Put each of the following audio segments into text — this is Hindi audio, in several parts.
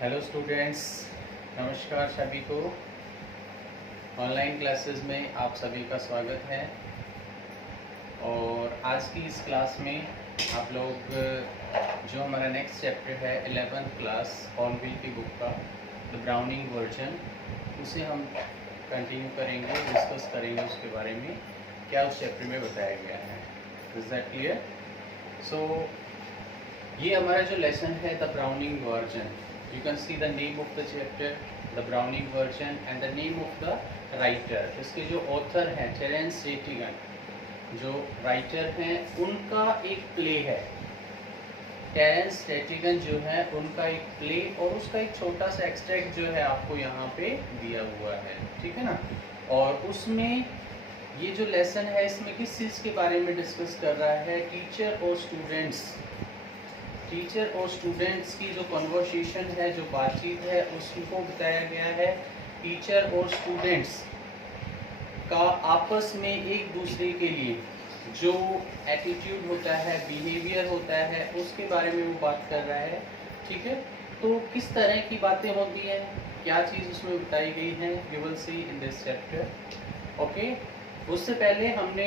हेलो स्टूडेंट्स, नमस्कार सभी को। ऑनलाइन क्लासेस में आप सभी का स्वागत है। और आज की इस क्लास में आप लोग जो हमारा नेक्स्ट चैप्टर है 11th क्लास हॉर्नबिल की बुक का द ब्राउनिंग वर्जन, उसे हम कंटिन्यू करेंगे, डिस्कस करेंगे उसके बारे में क्या उस चैप्टर में बताया गया है। Is that clear? सो ये हमारा जो लेसन है the Browning version, you can see the name of the chapter the Browning version and the name of the writer। इसके जो ऑथर हैं टेरेंस रेटिगन, जो राइटर हैं उनका एक प्ले है। टेरेंस रेटिगन जो है उनका एक प्ले और उसका एक छोटा सा एक्सट्रैक्ट जो है आपको यहाँ पे दिया हुआ है, ठीक है ना। और उसमें ये जो लेसन है इसमें किस चीज़ के बारे में डिस्कस कर रहा है, टीचर और स्टूडेंट्स की जो कन्वर्सेशन है, जो बातचीत है, उसको बताया गया है। टीचर और स्टूडेंट्स का आपस में एक दूसरे के लिए जो एटीट्यूड होता है, बिहेवियर होता है, उसके बारे में वो बात कर रहा है, ठीक है। तो किस तरह की बातें होती हैं, क्या चीज़ उसमें बताई गई है, you will C in this chapter, okay. उससे पहले हमने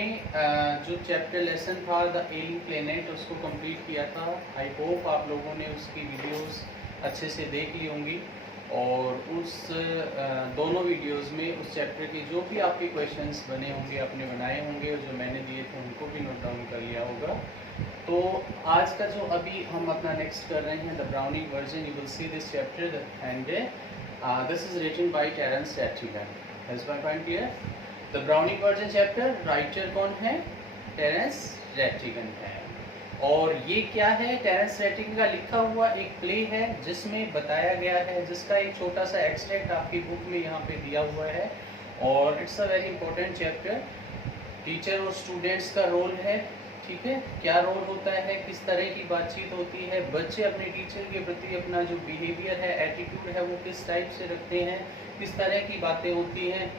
जो चैप्टर लेसन था द एलियन प्लेनेट उसको कंप्लीट किया था। आई होप आप लोगों ने उसकी वीडियोस अच्छे से देख ली होंगी और उस दोनों वीडियोस में उस चैप्टर के जो भी आपके क्वेश्चंस बने होंगे, आपने बनाए होंगे और जो मैंने दिए थे उनको भी नोट डाउन कर लिया होगा। तो आज का जो अभी हम अपना नेक्स्ट कर रहे हैं the Browning version, you will see this chapter and this is written by Terence Rattigan. Is my point clear? The Browning version chapter, writer कौन है? टेरेंस रेटिगन है। और ये क्या है? टेरेंस रेटिगन का लिखा हुआ एक प्ले है जिसमें बताया गया है, जिसका एक छोटा सा एक्सट्रैक्ट आपकी बुक में यहाँ पे दिया हुआ है। और it's a very important chapter. Teacher और स्टूडेंट्स का रोल है, ठीक है, क्या रोल होता है, किस तरह की बातचीत होती है, बच्चे अपने टीचर के प्रति अपना जो बिहेवियर है, एटीट्यूड है, वो किस टाइप से रखते हैं, किस तरह की बातें होती हैं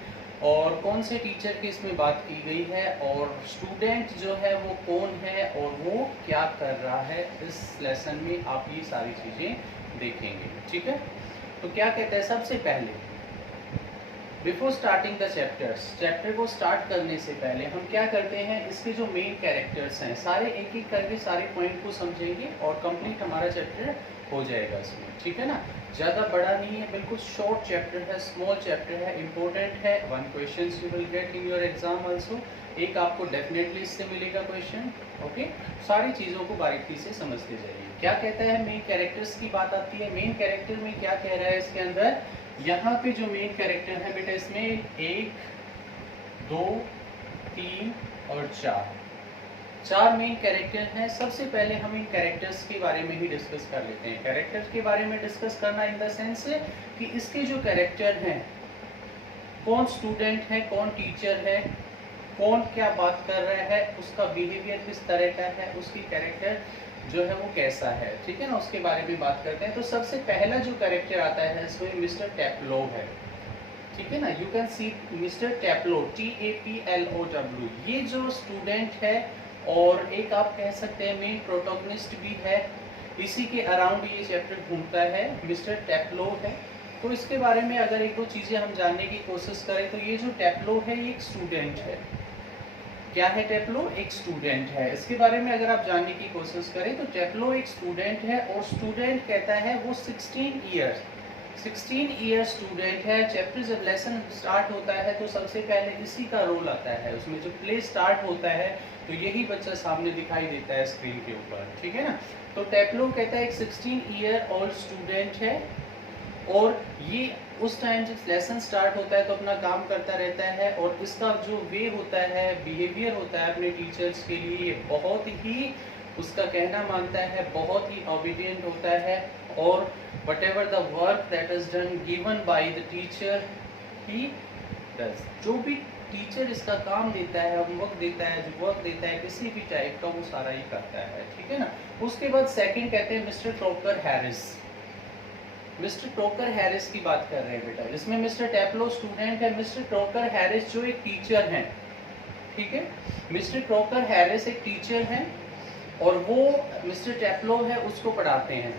और कौन से टीचर की इसमें बात की गई है और स्टूडेंट जो है वो कौन है और वो क्या कर रहा है। इस लेसन में आप ये सारी चीज़ें देखेंगे, ठीक है। तो क्या कहते हैं, सबसे पहले बिफोर स्टार्टिंग द चैप्टर को स्टार्ट करने से पहले हम क्या करते हैं, इसके जो मेन कैरेक्टर्स हैं सारे एक एक करके सारे पॉइंट को समझेंगे और कंप्लीट हमारा चैप्टर हो जाएगा इसमें, ठीक है ना। ज़्यादा बड़ा नहीं है, बिल्कुल शॉर्ट चैप्टर है, स्मॉल चैप्टर है, इंपॉर्टेंट है। 1 question you will get in your exam also, एक आपको डेफिनेटली इससे मिलेगा क्वेश्चन, ओके। सारी चीज़ों को बारीकी से समझते जाइए। क्या कहता है, मेन कैरेक्टर्स की बात आती है। मेन कैरेक्टर में क्या कह रहा है इसके अंदर, यहाँ पे जो मेन कैरेक्टर है बेटा, इसमें 1, 2, 3 और 4 मेन कैरेक्टर हैं। सबसे पहले हम इन कैरेक्टर्स के बारे में ही डिस्कस कर लेते हैं। कैरेक्टर्स के बारे में डिस्कस करना इन द सेंस कि इसके जो कैरेक्टर हैं, कौन स्टूडेंट है, कौन टीचर है, कौन क्या बात कर रहा है, उसका बिहेवियर किस तरह का है, उसकी कैरेक्टर जो है वो कैसा है, ठीक है ना, उसके बारे में बात करते हैं। तो सबसे पहला जो कैरेक्टर आता है इसमें मिस्टर टेप्लो है, ठीक है ना। You can see mister Taplow, TAPLOW। ये जो स्टूडेंट है और एक आप कह सकते हैं मेन प्रोटोगनिस्ट भी है, इसी के अराउंड ये चैप्टर घूमता है, मिस्टर टेप्लो है। तो इसके बारे में अगर एक दो चीज़ें हम जानने की कोशिश करें तो ये जो टेप्लो है ये एक स्टूडेंट है। क्या है टेप्लो? एक स्टूडेंट है। इसके बारे में अगर आप जानने की कोशिश करें तो टेप्लो एक स्टूडेंट है और स्टूडेंट कहता है वो 16 ईयर स्टूडेंट है। चैप्टर जब लेसन स्टार्ट होता है तो सबसे पहले इसी का रोल आता है, उसमें जो प्ले स्टार्ट होता है तो यही बच्चा सामने दिखाई देता है स्क्रीन के ऊपर, ठीक है ना। तो टेप्लो कहता है एक 16 ईयर ओल्ड स्टूडेंट है और ये उस टाइम जब लेसन स्टार्ट होता है तो अपना काम करता रहता है और इसका जो वे होता है, बिहेवियर होता है अपने टीचर्स के लिए, ये बहुत ही उसका कहना मानता है, बहुत ही ओबीडियंट होता है और whatever the work that is done given by the teacher he does। जो भी टीचर इसका काम देता है, होमवर्क देता है, जो वर्क देता है किसी भी टाइप का, वो सारा ही करता है, ठीक है ना। उसके बाद सेकंड कहते हैं मिस्टर टोकर हैरिस। मिस्टर टोकर हैरिस की बात कर रहे हैं बेटा, जिसमें मिस्टर टेप्लो स्टूडेंट है, मिस्टर टोकर हैरिस जो एक टीचर हैं, ठीक है। मिस्टर टोकर हैरिस एक टीचर हैं और वो मिस्टर टेप्लो है उसको पढ़ाते हैं,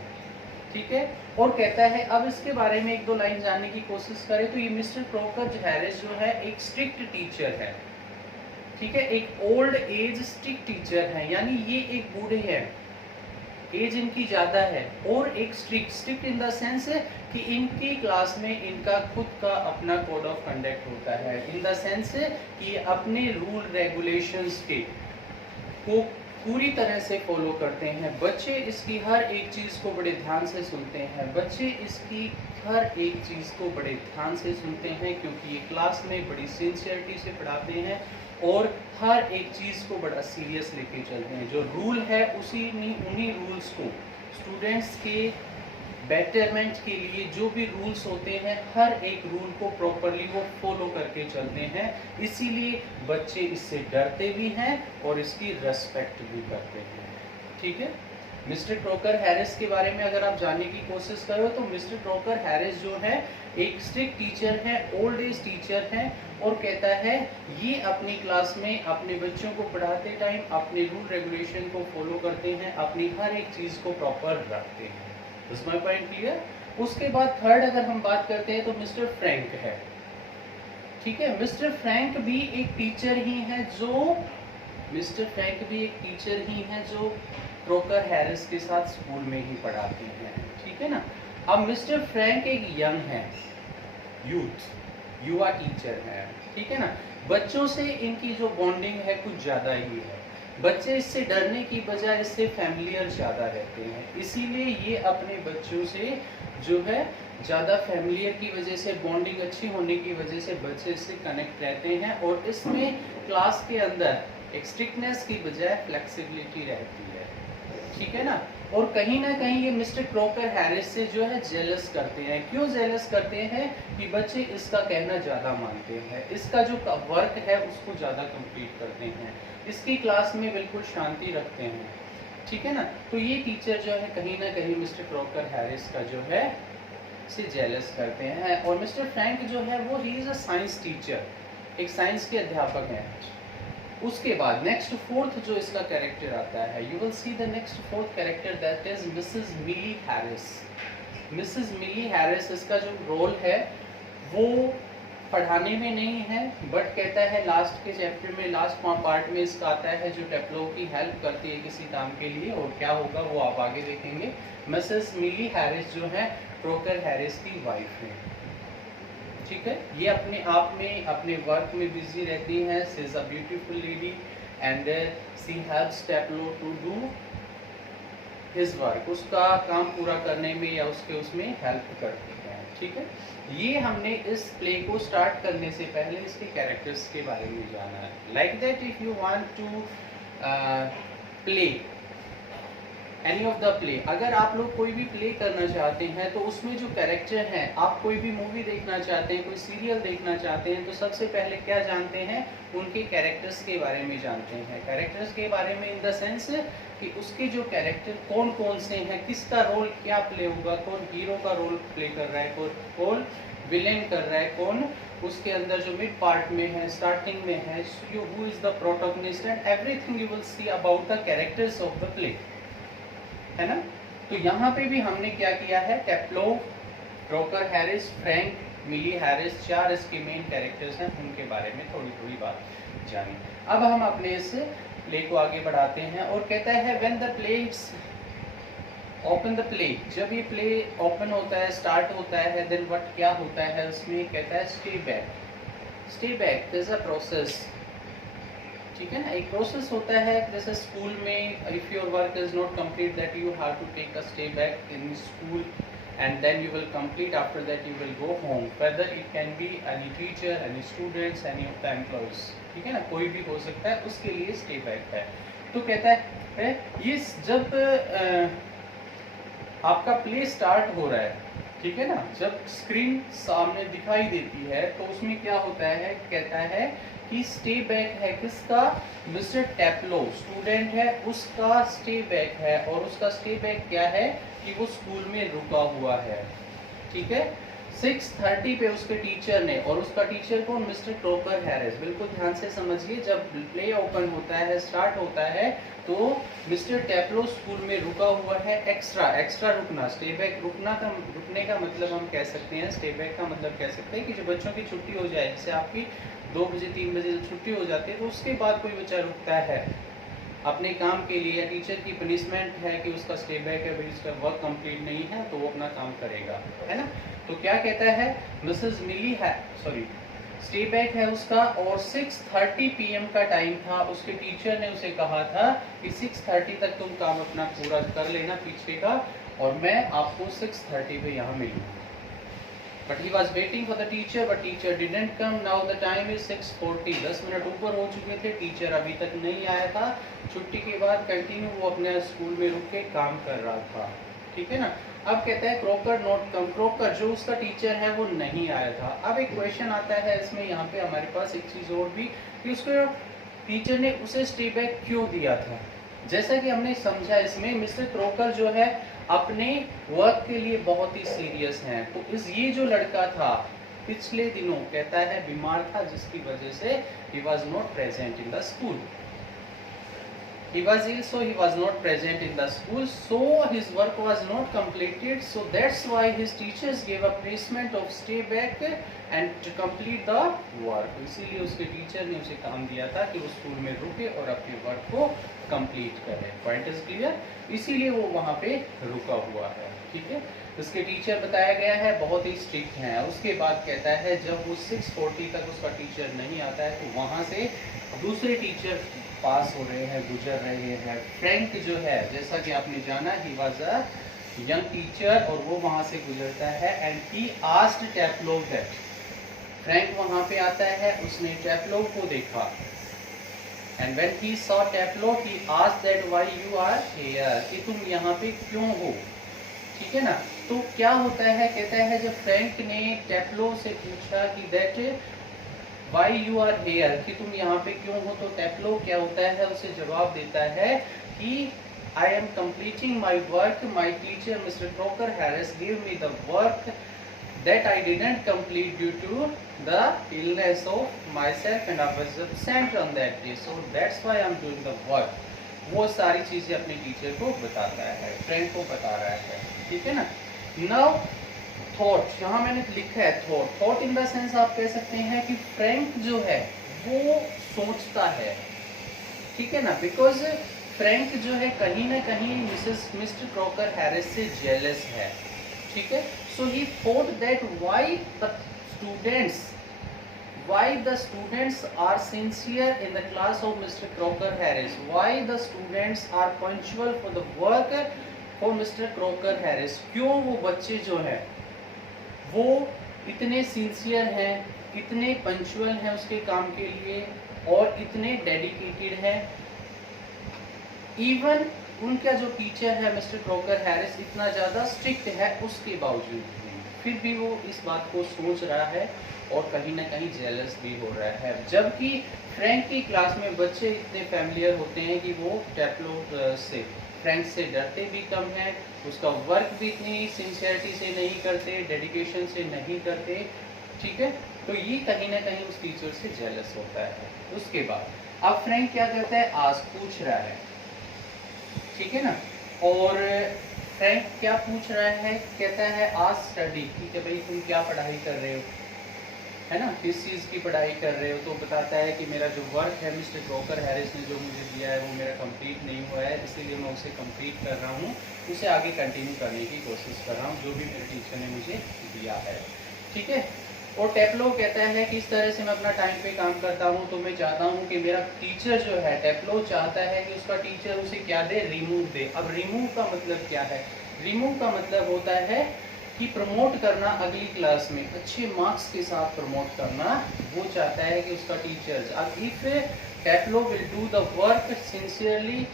ठीक है। और कहता है, अब इसके बारे में एक दो लाइन जानने की कोशिश करें तो ये मिस्टर क्रोकर हैरिस जो है एक स्ट्रिक्ट टीचर है, ठीक है, एक ओल्ड एज स्ट्रिक्ट टीचर है, यानी ये एक बूढ़े हैं, एज इनकी ज़्यादा है, और एक स्ट्रिक्ट इन द सेंस कि इनकी क्लास में इनका खुद का अपना कोड ऑफ कंडक्ट होता है, इन द सेंस कि अपने रूल रेगुलेशंस के को पूरी तरह से फॉलो करते हैं। बच्चे इसकी हर एक चीज़ को बड़े ध्यान से सुनते हैं, बच्चे इसकी हर एक चीज़ को बड़े ध्यान से सुनते हैं, क्योंकि ये क्लास में बड़ी सिंसियरिटी से पढ़ाते हैं और हर एक चीज़ को बड़ा सीरियस लेके चलते हैं। जो रूल है उन्हीं रूल्स को स्टूडेंट्स के बेटरमेंट के लिए जो भी रूल्स होते हैं, हर एक रूल को प्रॉपरली वो फॉलो करके चलते हैं, इसीलिए बच्चे इससे डरते भी हैं और इसकी रेस्पेक्ट भी करते हैं, ठीक है। मिस्टर क्रोकर हैरिस के बारे में अगर आप जानने की कोशिश करो तो मिस्टर क्रोकर हैरिस जो है एक स्ट्रिक्ट टीचर है, ओल्ड एज टीचर है, और कहता है ये अपनी क्लास में अपने बच्चों को पढ़ाते टाइम अपने रूल रेगुलेशन को फॉलो करते हैं, अपनी हर एक चीज़ को प्रॉपर रखते हैं। Is my point clear? उसके बाद थर्ड अगर हम बात करते हैं तो मिस्टर फ्रैंक है, ठीक है। मिस्टर फ्रैंक भी एक टीचर ही है जो क्रोकर हैरिस के साथ स्कूल में ही पढ़ाते हैं, ठीक है ना। अब मिस्टर फ्रैंक एक यंग है, युवा टीचर है, ठीक है ना। बच्चों से इनकी जो बॉन्डिंग है कुछ ज़्यादा ही है, बच्चे इससे डरने की बजाय इससे फैमिलियर ज़्यादा रहते हैं, इसीलिए ये अपने बच्चों से जो है ज़्यादा फैमिलियर की वजह से, बॉन्डिंग अच्छी होने की वजह से बच्चे इससे कनेक्ट रहते हैं, और इसमें क्लास के अंदर एक स्ट्रिक्टनेस की बजाय फ्लेक्सिबिलिटी रहती है, ठीक है ना। और कहीं ना कहीं ये मिस्टर क्रोकर हैरिस से जो है जेलस करते हैं। क्यों जेलस करते हैं? कि बच्चे इसका कहना ज़्यादा मानते हैं, इसका जो वर्क है उसको ज़्यादा कंप्लीट करते हैं, इसकी क्लास में बिल्कुल शांति रखते हैं, ठीक है ना। तो ये टीचर जो है कहीं ना कहीं मिस्टर क्रोकर हैरिस का जो है से जेलस करते हैं। और मिस्टर फ्रैंक जो है वो he is a science teacher, एक साइंस के अध्यापक हैं। उसके बाद नेक्स्ट फोर्थ जो इसका कैरेक्टर आता है, you will see the next fourth character, that is Mrs Millie Harris. Mrs Millie Harris, इसका जो रोल है वो पढ़ाने में नहीं है, बट कहता है लास्ट के चैप्टर में, लास्ट पार्ट में इसका आता है जो टेप्लो की हेल्प करती है किसी काम के लिए, और क्या होगा वो आप आगे देखेंगे। मिसेस मिली हैरिस जो है क्रोकर हैरिस की वाइफ है, ठीक है। ये अपने आप में अपने वर्क में बिजी रहती हैं, she is a beautiful lady and she helps Taplow to do his work, उसका काम पूरा करने में या उसमें हेल्प करती है, ठीक है। ये हमने इस प्ले को स्टार्ट करने से पहले इसके कैरेक्टर्स के बारे में जाना है। Like that if you want to play any of the play, अगर आप लोग कोई भी प्ले करना चाहते हैं तो उसमें जो कैरेक्टर हैं, आप कोई भी मूवी देखना चाहते हैं, कोई सीरियल देखना चाहते हैं, तो सबसे पहले क्या जानते हैं? उनके कैरेक्टर्स के बारे में जानते हैं। कैरेक्टर्स के बारे में इन द सेंस कि उसके जो कैरेक्टर कौन कौन से हैं, किसका रोल क्या प्ले होगा, कौन हीरो का रोल प्ले कर रहा है, कौन विलेन कर रहा है, कौन उसके अंदर जो मिड पार्ट में है, स्टार्टिंग में है, who is the protagonist, and everything you will see about the characters of the play, है ना। तो यहाँ पे भी हमने क्या किया है, टेप्लो, क्रोकर हैरिस, फ्रैंक, मिली हैरिस, 4 इसके मेन कैरेक्टर्स हैं, उनके बारे में थोड़ी थोड़ी बात जानी। अब हम अपने इस प्ले को आगे बढ़ाते हैं और कहता है when the play open the play, जब ये प्ले ओपन होता है, स्टार्ट होता है, देन व्हाट क्या होता है उसमें, कहता है stay back this a process, ठीक है ना। एक प्रोसेस होता है, जैसे स्कूल में if your work is not complete that you have to take a stay back in school and then you will complete, after that you will go home, whether it can be any teacher, any students, any of the employees, ठीक है ना, कोई भी हो सकता है, उसके लिए स्टे बैक है। तो कहता है ये जब आपका प्ले स्टार्ट हो रहा है, ठीक है ना, जब स्क्रीन सामने दिखाई देती है तो उसमें क्या होता है, कहता है कि स्टे बैक है किसका, मिस्टर टेप्लो स्टूडेंट है उसका स्टे बैक है, और उसका स्टे बैक क्या है कि वो स्कूल में रुका हुआ है, ठीक है। 6:30 पे उसके टीचर ने, और उसका टीचर कौन, मिस्टर क्रॉकर हैरिस। बिल्कुल ध्यान से समझिए, जब प्ले ओपन होता है, स्टार्ट होता है, तो मिस्टर टेप्लो स्कूल में रुका हुआ है। एक्स्ट्रा रुकना, स्टे बैक, रुकने का मतलब हम कह सकते हैं, स्टे बैक का मतलब कह सकते हैं कि जब बच्चों की छुट्टी हो जाए, जैसे आपकी 2 बजे 3 बजे जब छुट्टी हो जाती है, तो उसके बाद कोई बच्चा रुकता है अपने काम के लिए, या टीचर की पनिशमेंट है कि उसका स्टे बैक है, भाई उसका वर्क कंप्लीट नहीं है, तो वो अपना काम करेगा, है ना। तो क्या कहता है, मिसेस मिली है, सॉरी, स्टे बैक है उसका, और 6:30 PM का टाइम था। उसके टीचर ने उसे कहा था कि 6:30 तक तुम काम अपना पूरा कर लेना पीछे का, और मैं आपको 6:30 पे यहाँ मिलूंगा। But he was waiting for the teacher, but teacher didn't come. Now the time is 6:40. 10 minute ऊपर हो चुके थे, टीचर अभी तक नहीं आया था। छुट्टी के बाद कंटिन्यू वो अपने स्कूल में रुक के काम कर रहा था, ठीक है ना। अब कहता है क्रॉकर नॉट कम, क्रॉकर जो उसका टीचर है वो नहीं आया था। अब एक क्वेश्चन आता है इसमें, यहाँ पे हमारे पास एक चीज़ और भी, कि उसके टीचर ने उसे स्टे बैक क्यों दिया था। जैसा कि हमने समझा, इसमें मिस्टर क्रॉकर जो है अपने वर्क के लिए बहुत ही सीरियस हैं। तो ये जो लड़का था पिछले दिनों कहता है बीमार था, जिसकी वजह से he was not present in the school. He was ill, so he was not present in the school, so his work was not completed, so that's why his teachers gave a punishment of stay back and to complete the work. इसीलिए उसके टीचर ने उसे काम दिया था कि वो स्कूल में रुके और अपने वर्क को कंप्लीट करे। पॉइंट इज क्लियर, इसीलिए वो वहाँ पे रुका हुआ है, ठीक है। उसके टीचर बताया गया है बहुत ही स्ट्रिक्ट हैं। उसके बाद कहता है जब वो 6:40 तक उसका टीचर नहीं आता है, तो वहाँ से दूसरे टीचर पास हो रहे हैं, गुजर रहे हैं। फ्रैंक जो है, जैसा कि आपने जाना, he was a young teacher, और वो वहाँ से गुजरता है। And he asked Taplow that, Frank वहाँ पे आता है, उसने टेप्लो को देखा। And when he saw Taplow, he asked that why you are here, कि तुम यहाँ पे क्यों हो, ठीक है ना। तो क्या होता है, कहता है जब फ्रैंक ने टेप्लो से पूछा कि that why you are here, कि तुम यहाँ पे क्यों हो, तो टेप्लो क्या होता है, उसे जवाब देता है कि I M completing my work, my teacher mister Crocker Harris give me the work that I didn't complete due to the illness of myself and I was absent on that day, so that's why I'm doing the work. वो सारी चीज़ें अपने टीचर को बताता है, फ्रेंड को बता रहा है, ठीक है ना। Now थॉट, यहाँ मैंने लिखा है थॉट इन द सेंस आप कह सकते हैं कि फ्रैंक जो है वो सोचता है, ठीक है ना, बिकॉज फ्रैंक जो है कहीं ना कहीं मिस्टर क्रॉकर हैरिस से जेलस है, ठीक है। So he thought that why the students are sincere in the class of Mr. Crocker Harris, why the students are punctual for the work for Mr. Crocker Harris, क्यों वो बच्चे जो हैं वो इतने सिंसियर हैं, इतने पंचुअल हैं उसके काम के लिए, और इतने डेडिकेटेड हैं। इवन उनका जो टीचर है मिस्टर क्रॉकर हैरिस इतना ज़्यादा स्ट्रिक्ट है, उसके बावजूद भी फिर भी वो इस बात को सोच रहा है और कहीं ना कहीं जेलस भी हो रहा है। जबकि फ्रैंक की क्लास में बच्चे इतने फैमिलियर होते हैं कि वो टेप्लो से, फ्रैंक से डरते भी कम हैं, उसका वर्क भी इतनी सिंसियरिटी से नहीं करते, डेडिकेशन से नहीं करते, ठीक है। तो ये कहीं ना कहीं उस टीचर से जेलस होता है। उसके बाद अब फ्रैंक क्या करता है, आज पूछ रहा है, ठीक है ना। और फ्रैंक क्या पूछ रहा है, कहता है आज स्टडी, ठीक है भाई तुम क्या पढ़ाई कर रहे हो, है ना, किस चीज़ की पढ़ाई कर रहे हो। तो बताता है कि मेरा जो वर्क है मिस्टर क्रॉकर हैरिस ने जो मुझे दिया है वो मेरा कंप्लीट नहीं हुआ है, इसीलिए मैं उसे कंप्लीट कर रहा हूँ, उसे आगे कंटिन्यू करने की कोशिश कर रहा हूँ जो भी मेरे टीचर ने मुझे दिया है, ठीक है। और टेप्लो कहता है कि इस तरह से मैं अपना टाइम पे काम करता हूँ, तो मैं चाहता हूँ कि मेरा टीचर जो है, टेप्लो चाहता है कि उसका टीचर उसे क्या दे, रिमूव दे। अब रिमूव का मतलब क्या है, रिमूव का मतलब होता है कि प्रमोट करना, अगली क्लास में अच्छे मार्क्स के साथ प्रमोट करना, वो चाहता है कि उसका टीचर्स। अब if Taplow will do the work sincerely,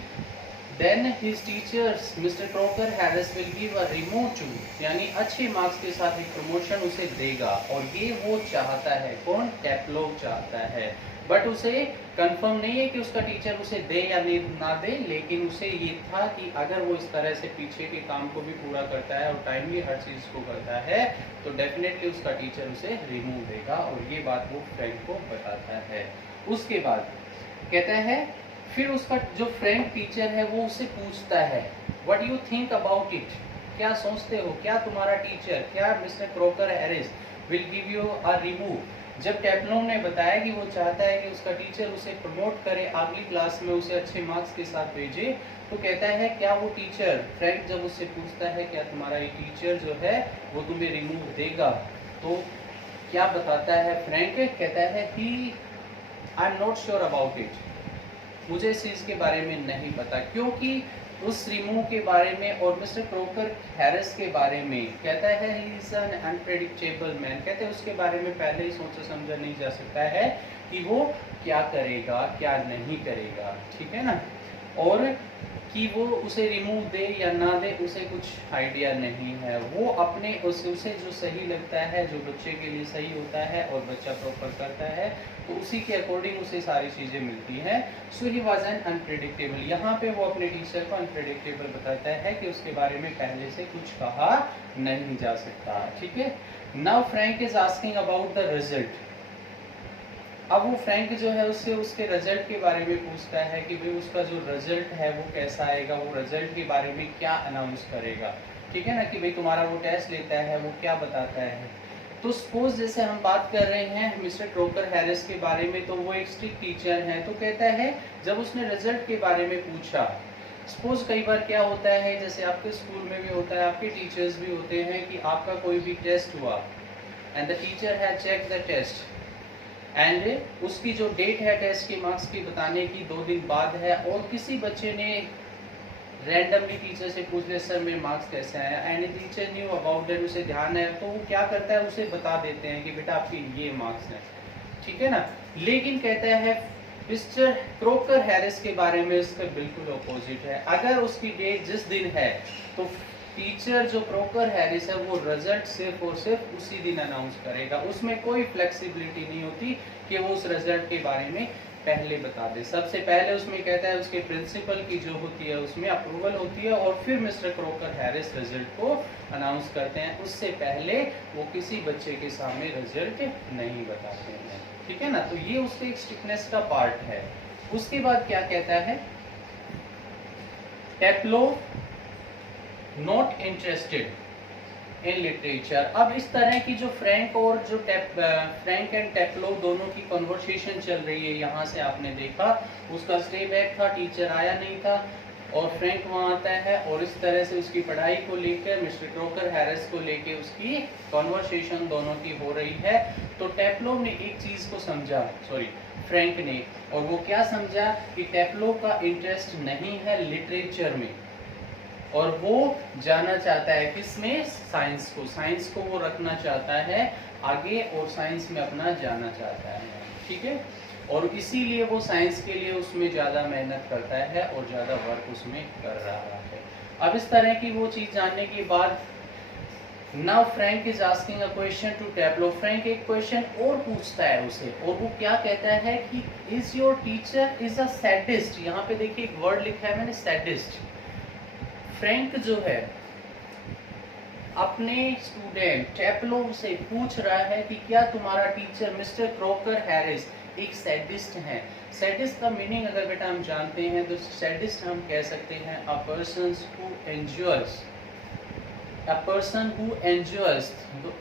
then his teachers mister Crocker Harris will give a remove to, यानी अच्छे मार्क्स के साथ एक प्रमोशन उसे देगा। और ये वो चाहता है, कौन, टेप्लो चाहता है। बट उसे कंफर्म नहीं है कि उसका टीचर उसे दे या ना दे, लेकिन उसे ये था कि अगर वो इस तरह से पीछे के काम को भी पूरा करता है और टाइमली हर चीज़ को करता है तो डेफिनेटली उसका टीचर उसे रिमूव देगा, और ये बात वो फ्रैंक को बताता है। उसके बाद कहता है फिर उसका जो फ्रैंक टीचर है वो उससे पूछता है what you think about it, क्या सोचते हो, क्या तुम्हारा टीचर, क्या mister croaker Harris will give you a remove. जब टेफ्लॉन ने बताया कि वो चाहता है कि उसका टीचर उसे प्रमोट करे, अगली क्लास में उसे अच्छे मार्क्स के साथ भेजे, तो कहता है क्या वो टीचर, फ्रैंक जब उससे पूछता है क्या तुम्हारा ये टीचर जो है वो तुम्हें रिमूव देगा, तो क्या बताता है फ्रैंक, कहता है कि I am not sure about it, मुझे इस चीज़ के बारे में नहीं पता, क्योंकि उस रिमूव के बारे में और मिस्टर क्रोकर हैरिस के बारे में कहता है he is an unpredictable man, कहते हैं उसके बारे में पहले ही सोचा समझा नहीं जा सकता है कि वो क्या करेगा क्या नहीं करेगा, ठीक है ना, और कि वो उसे रिमूव दे या ना दे उसे कुछ आइडिया नहीं है, वो अपने उसे जो सही लगता है, जो बच्चे के लिए सही होता है और बच्चा प्रॉपर करता है तो उसी के अकॉर्डिंग उसे सारी चीज़ें मिलती हैं। सो ही वॉज एन अनप्रेडिक्टेबल, यहाँ पे वो अपने टीचर को अनप्रेडिक्टेबल बताता है कि उसके बारे में पहले से कुछ कहा नहीं जा सकता, ठीक है। Now Frank is asking about the result, अब वो फ्रैंक जो है उससे उसके रिजल्ट के बारे में पूछता है कि भाई उसका जो रिजल्ट है वो कैसा आएगा, वो रिजल्ट के बारे में क्या अनाउंस करेगा, ठीक है ना, कि भाई तुम्हारा वो टेस्ट लेता है वो क्या बताता है। तो सपोज जैसे हम बात कर रहे हैं मिस्टर क्रोकर हैरिस के बारे में, तो वो एक स्ट्रिक्ट टीचर हैं, तो कहता है जब उसने रिजल्ट के बारे में पूछा, सपोज कई बार क्या होता है जैसे आपके स्कूल में भी होता है, आपके टीचर्स भी होते हैं कि आपका कोई भी टेस्ट हुआ and the teacher had check the test and उसकी जो डेट है टेस्ट के मार्क्स की बताने की 2 दिन बाद है, और किसी बच्चे ने रैंडमली टीचर से पूछ लिया सर मेरे मार्क्स कैसे आया and teacher knew about that, उसे ध्यान है तो वो क्या करता है उसे बता देते हैं कि बेटा आपके ये मार्क्स हैं, ठीक है ना। लेकिन कहता है मिस्टर क्रोकर हैरिस के बारे में उसका बिल्कुल अपोजिट है, अगर उसकी डेट जिस दिन है तो टीचर जो क्रोकर हैरिस है वो रिजल्ट सिर्फ और सिर्फ उसी दिन अनाउंस करेगा, उसमें कोई फ्लेक्सिबिलिटी नहीं होती कि वो उस रिजल्ट के बारे में पहले बता दे। सबसे पहले उसमें कहता है उसके प्रिंसिपल की जो होती है उसमें अप्रूवल होती है और फिर मिस्टर क्रोकर हैरिस रिजल्ट को अनाउंस करते हैं, उससे पहले वो किसी बच्चे के सामने रिजल्ट नहीं बताते हैं, ठीक है ना। तो ये उसके एक स्ट्रिक्टनेस का पार्ट है। उसके बाद क्या कहता है, टेप्लो नॉट इंटरेस्टेड इन लिटरेचर। अब इस तरह की जो फ्रैंक और जो फ्रैंक एंड टेप्लो दोनों की कन्वर्सेशन चल रही है, यहाँ से आपने देखा उसका स्टे बैक था, टीचर आया नहीं था और फ्रैंक वहाँ आता है और इस तरह से उसकी पढ़ाई को लेकर मिस्टर क्रोकर हैरिस को लेकर उसकी कन्वर्सेशन दोनों की हो रही है। तो टेप्लो ने एक चीज़ को समझा, फ्रैंक ने, और वो क्या समझा कि टेप्लो का इंटरेस्ट नहीं है लिटरेचर में और वो जाना चाहता है किसमें, साइंस को वो रखना चाहता है आगे और साइंस में अपना जाना चाहता है, ठीक है, और इसीलिए वो साइंस के लिए उसमें ज़्यादा मेहनत करता है और ज़्यादा वर्क उसमें कर रहा है। अब इस तरह की वो चीज़ जानने के बाद now Frank is asking a question to Taplow, Frank एक क्वेश्चन और पूछता है उसे, और वो क्या कहता है कि is your teacher is a sadist. यहाँ पे देखिए एक वर्ड लिखा है मैंने, सैडिस्ट। फ्रैंक जो है अपने स्टूडेंट टेप्लो से पूछ रहा है कि क्या तुम्हारा टीचर मिस्टर क्रोकर हैरिस एक सैडिस्ट है। सैडिस्ट का मीनिंग अगर बेटा हम जानते हैं तो सैडिस्ट हम कह सकते हैं अ पर्सन हु एंजॉयज, तो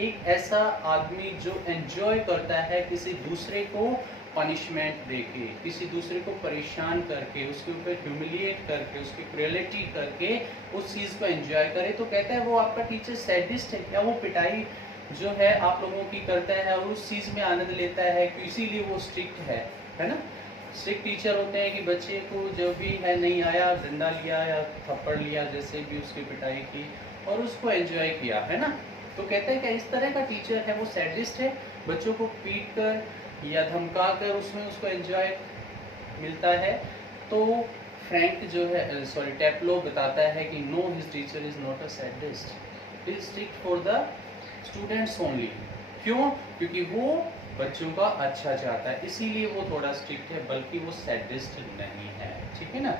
एक ऐसा आदमी जो एंजॉय करता है किसी दूसरे को पनिशमेंट देके, किसी दूसरे को परेशान करके, उसके ऊपर ह्यूमिलिएट करके, उसकी क्रुएलिटी करके उस चीज़ को एंजॉय करे, तो कहता है वो आपका टीचर सैडिस्ट है क्या, वो पिटाई जो है आप लोगों की करता है और उस चीज़ में आनंद लेता है, इसीलिए वो स्ट्रिक्ट है ना। स्ट्रिक्ट टीचर होते हैं कि बच्चे को जो भी है नहीं आया डंडा लिया या थप्पड़ लिया, जैसे भी उसकी पिटाई की और उसको एंजॉय किया, है ना। तो कहते हैं कि इस तरह का टीचर है वो सैडिस्ट है, बच्चों को पीट कर या धमका कर उसमें उसको एंजॉय मिलता है। तो फ्रैंक जो है टेप्लो बताता है कि know his teacher is not a sadist, is strict for the students only. क्यों? क्योंकि वो बच्चों का अच्छा चाहता है, इसीलिए वो थोड़ा स्ट्रिक्ट है, बल्कि वो सैडिस्ट नहीं है, ठीक है ना।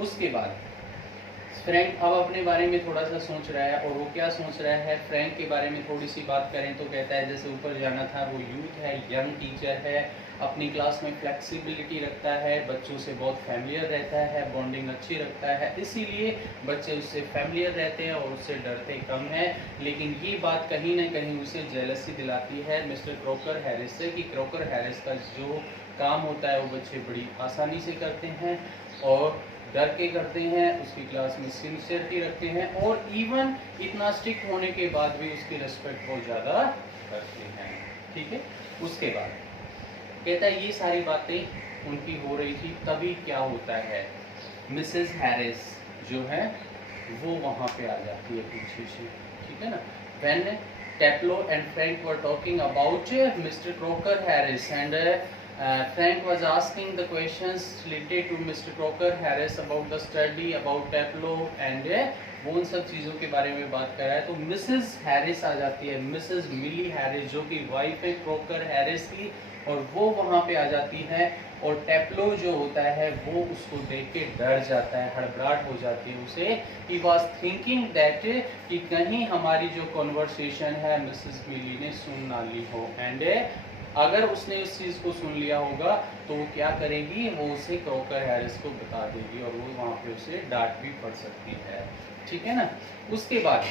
उसके बाद फ्रैंक अब अपने बारे में थोड़ा सा सोच रहा है, और वो क्या सोच रहा है, फ्रैंक के बारे में थोड़ी सी बात करें तो कहता है जैसे ऊपर जाना था, वो यूथ है, यंग टीचर है, अपनी क्लास में फ्लेक्सिबिलिटी रखता है, बच्चों से बहुत फैमिलियर रहता है, बॉन्डिंग अच्छी रखता है, इसीलिए बच्चे उससे फैमिलियर रहते हैं और उससे डरते कम हैं। लेकिन ये बात कहीं ना कहीं उसे जेलसी दिलाती है मिस्टर क्रॉकर हैरिस से, कि क्रॉकर हैरिस का जो काम होता है वो बच्चे बड़ी आसानी से करते हैं और डर के करते हैं, उसकी क्लास में सिंसियरिटी रखते हैं, और इवन इतना स्ट्रिक्ट होने के बाद भी उसकी रिस्पेक्ट बहुत ज़्यादा करते हैं, ठीक है। उसके बाद कहता है ये सारी बातें उनकी हो रही थी, तभी क्या होता है, मिसेस हैरिस जो है वो वहाँ पे आ जाती है पीछे से, ठीक है ना। When Taplow and Frank were talking about mister Crocker Harris, and Frank was asking the questions related to Mr. Crocker Harris about the study, about Tableau, and वो उन सब चीज़ों के बारे में बात कर रहा है, तो मिसेस हैरिस आ जाती है, मिसेस मिली हैरिस जो कि वाइफ है क्रॉकर हैरिस की, और वो वहाँ पे आ जाती है, और टेप्लो जो होता है वो उसको देख के डर जाता है, हड़बड़ाहट हो जाती है उसे। ही वॉज थिंकिंग दैट कि कहीं हमारी जो कॉन्वर्सेशन है मिसेस मिली ने सुन ना ली हो, एंड अगर उसने उस चीज़ को सुन लिया होगा तो वो क्या करेगी, वो उसे क्रॉकर हैरिस को बता देगी, और वो वहाँ पे उसे डांट भी पड़ सकती है, ठीक है ना। उसके बाद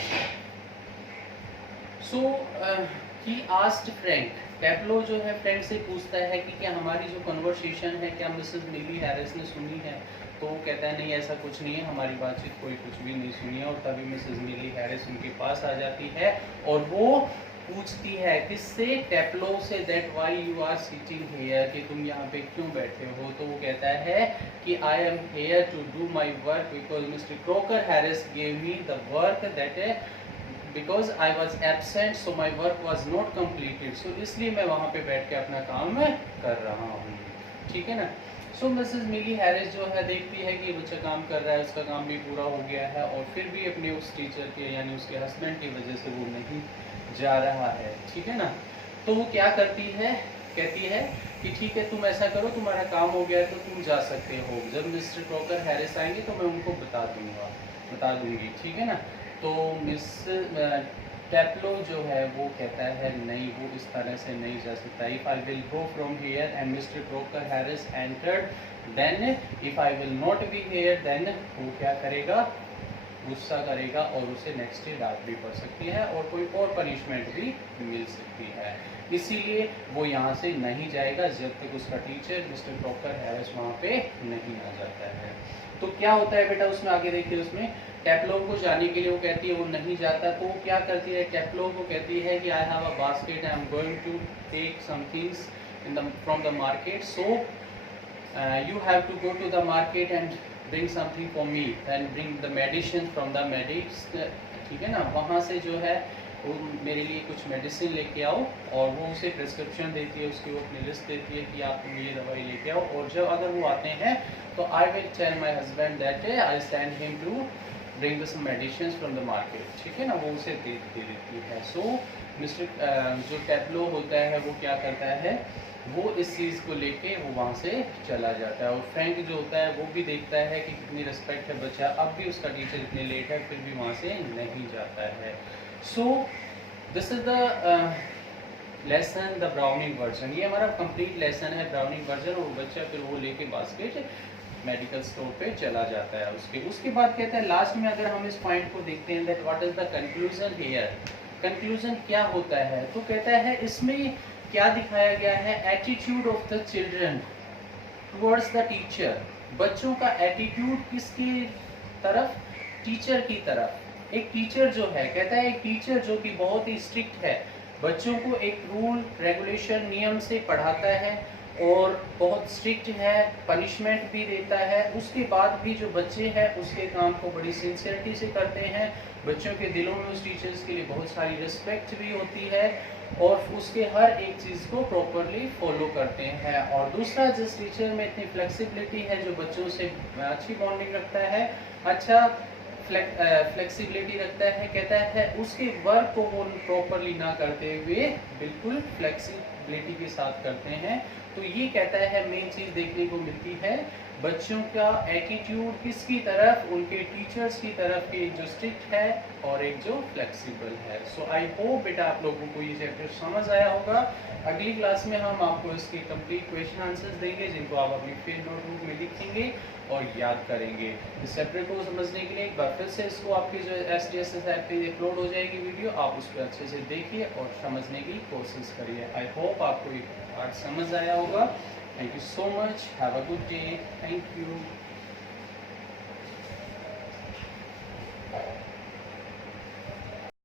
ही आस्क्ड फ्रैंक, टेप्लो जो है फ्रैंक से पूछता है कि क्या हमारी जो कन्वर्सेशन है क्या मिसेस मिली हैरिस ने सुनी है, तो वो कहता है नहीं ऐसा कुछ नहीं है, हमारी बातचीत कोई कुछ भी नहीं सुनी है। और तभी मिसेस मिली हैरिस उनके पास आ जाती है और वो पूछती है किससे, टेप्लो से, that why you are sitting here, कि तुम यहाँ पे क्यों बैठे हो। तो वो कहता है कि I am here to do my work because mister Crocker Harris gave me the work that because I was absent so my work was not completed, so इसलिए मैं वहाँ पे बैठ के अपना काम कर रहा हूँ, ठीक है ना। सो मिसेस मिली हैरिस जो है देखती है कि बच्चा काम कर रहा है, उसका काम भी पूरा हो गया है, और फिर भी अपने उस टीचर के यानी उसके हस्बैंड की वजह से वो नहीं जा रहा है, ठीक है ना। तो वो क्या करती है, कहती है कि ठीक है तुम ऐसा करो, तुम्हारा काम हो गया तो तुम जा सकते हो, जब मिस्टर क्रॉकर हैरिस आएंगे तो मैं उनको बता दूंगी, ठीक है ना। तो मिस टेप्लो जो है वो कहता है नहीं, वो इस तरह से नहीं जा सकता। If I will go from here and Mister Crocker Harris entered, then if I will not be here, then वो क्या करेगा, गुस्सा करेगा और उसे नेक्स्ट डे डांट भी पड़ सकती है और कोई और पनिशमेंट भी मिल सकती है, इसीलिए वो यहाँ से नहीं जाएगा जब तक उसका टीचर मिस्टर क्रॉकर हैरिस वहाँ पे नहीं आ जाता है। तो क्या होता है बेटा उसमें, आगे देखिए, उसमें टेप्लो को जाने के लिए वो कहती है, वो नहीं जाता, तो वो क्या करती है, टेप्लो को कहती है कि I have a basket, I am going to take some things from the market, so you have to go to the market and bring something for me and bring the medicine from the medics, ठीक है ना। वहाँ से जो है वो मेरे लिए कुछ मेडिसिन लेके आओ, और वो उसे प्रिस्क्रिप्शन देती है, उसकी वो अपनी लिस्ट देती है कि आप ये दवाई लेके आओ, और जब अगर वो आते हैं तो I will tell my husband that I send him to bring some medicine from the market, ठीक है ना, वो उसे दे देती है। सो मिस्टर जो टेप्लो होता है वो क्या करता है, वो इस चीज़ को लेके वो वहाँ से चला जाता है, और फ्रैंक जो होता है वो भी देखता है कि कितनी रिस्पेक्ट है बच्चा, अब भी उसका टीचर इतने लेट है फिर भी वहाँ से नहीं जाता है। So this is the lesson, the Browning version, ये हमारा कंप्लीट लेसन है ब्राउनिंग वर्जन, और बच्चा फिर वो लेके बास्केट मेडिकल स्टोर पे चला जाता है। उसके बाद कहता है लास्ट में अगर हम इस पॉइंट को देखते हैं that what is the conclusion here, conclusion क्या होता है, तो कहता है इसमें क्या दिखाया गया है, attitude of the children towards the teacher, बच्चों का एटीट्यूड किसकी तरफ, टीचर की तरफ। एक टीचर जो है, कहता है एक टीचर जो कि बहुत ही स्ट्रिक्ट है, बच्चों को एक रूल रेगुलेशन नियम से पढ़ाता है और बहुत स्ट्रिक्ट है, पनिशमेंट भी देता है, उसके बाद भी जो बच्चे हैं उसके काम को बड़ी सिंसियरिटी से करते हैं, बच्चों के दिलों में उस टीचर्स के लिए बहुत सारी रिस्पेक्ट भी होती है, और उसके हर एक चीज़ को प्रॉपरली फॉलो करते हैं। और दूसरा, जिस टीचर में इतनी फ्लेक्सिबिलिटी है, जो बच्चों से अच्छी बॉन्डिंग रखता है, अच्छा फ्लेक्सिबिलिटी रखता है, कहता है उसके वर्क को वो प्रॉपरली ना करते हुए बिल्कुल रिस्पॉन्सिबिलिटी के साथ करते हैं। तो ये कहता है मेन चीज़ देखने को मिलती है बच्चों का एटीट्यूड किसकी तरफ, उनके टीचर्स की तरफ के जो स्ट्रिक्ट है और एक जो फ्लेक्सिबल है। सो आई होप बेटा आप लोगों को ये चैप्टर समझ आया होगा। अगली क्लास में हम आपको इसके कंप्लीट क्वेश्चन आंसर्स देंगे जिनको आप अपनी फील्ड नोटबुक में लिखेंगे और याद करेंगे। इस चैप्टर को समझने के लिए एक बार फिर से इसको आपकी जो SDSS ऐप पे अपलोड हो जाएगी वीडियो, आप उस पर अच्छे से देखिए और समझने की कोशिश करिए। आई होप आपको आज समझ आया होगा। Thank you so much. Have a good day. Thank you.